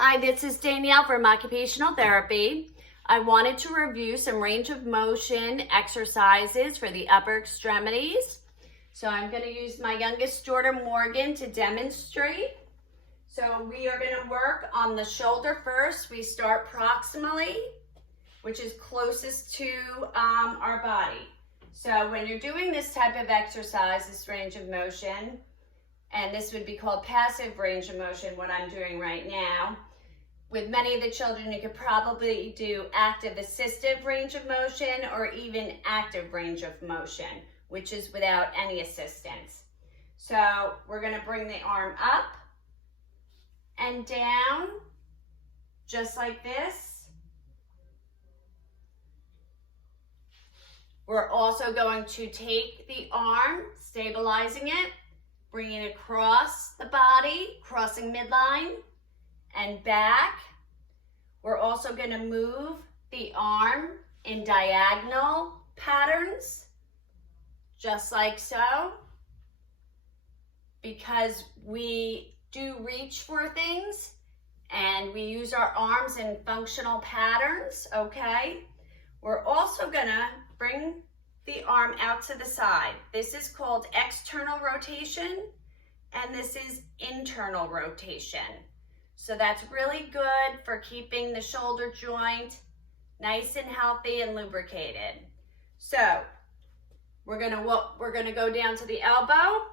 Hi, this is Danielle from Occupational Therapy. I wanted to review some range of motion exercises for the upper extremities. So I'm going to use my youngest daughter, Morgan, to demonstrate. So we are going to work on the shoulder first. We start proximally, which is closest to our body. So when you're doing this type of exercise, this range of motion, and this would be called passive range of motion, what I'm doing right now. With many of the children, you could probably do active assistive range of motion or even active range of motion, which is without any assistance. So we're going to bring the arm up and down, just like this. We're also going to take the arm, stabilizing it, bringing it across the body, crossing midline and back. We're also going to move the arm in diagonal patterns, just like so, because we do reach for things and we use our arms in functional patterns, okay? We're also going to bring the arm out to the side. This is called external rotation, and this is internal rotation. So that's really good for keeping the shoulder joint nice and healthy and lubricated. So we're gonna go down to the elbow,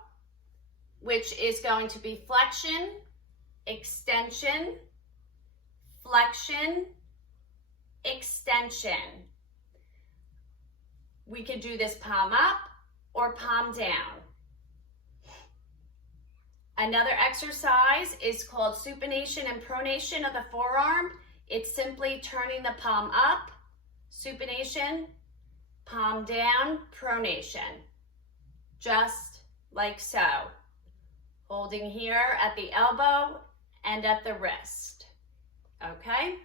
which is going to be flexion, extension, flexion, extension. We could do this palm up or palm down. Another exercise is called supination and pronation of the forearm. It's simply turning the palm up, supination, palm down, pronation, just like so. Holding here at the elbow and at the wrist, okay?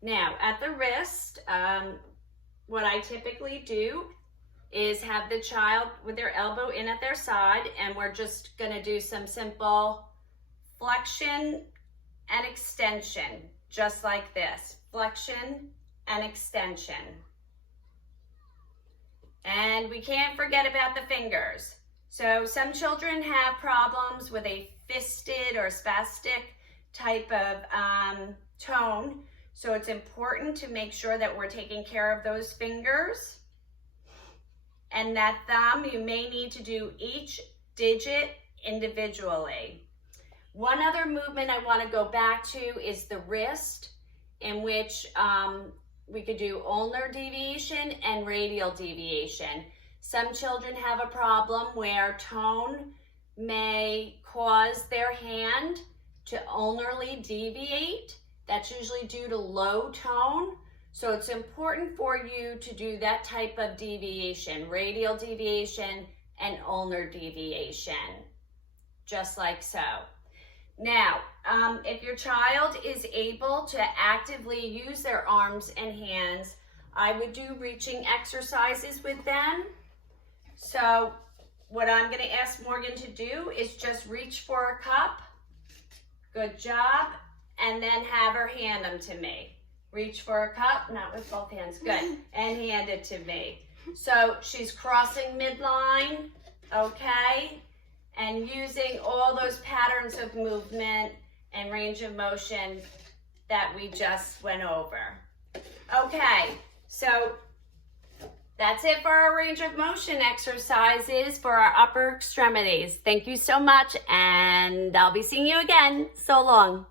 Now, at the wrist, what I typically do is have the child with their elbow in at their side, and we're just gonna do some simple flexion and extension, just like this, flexion and extension. And we can't forget about the fingers. So some children have problems with a fisted or spastic type of tone, so it's important to make sure that we're taking care of those fingers. And that thumb, you may need to do each digit individually. One other movement I want to go back to is the wrist, in which we could do ulnar deviation and radial deviation. Some children have a problem where tone may cause their hand to ulnarly deviate. That's usually due to low tone. So it's important for you to do that type of deviation, radial deviation and ulnar deviation, just like so. Now, if your child is able to actively use their arms and hands, I would do reaching exercises with them. So what I'm going to ask Morgan to do is just reach for a cup. Good job. And then have her hand them to me. Reach for a cup, not with both hands, good, and hand it to me. So she's crossing midline, okay, and using all those patterns of movement and range of motion that we just went over. Okay, so that's it for our range of motion exercises for our upper extremities. Thank you so much, and I'll be seeing you again. So long.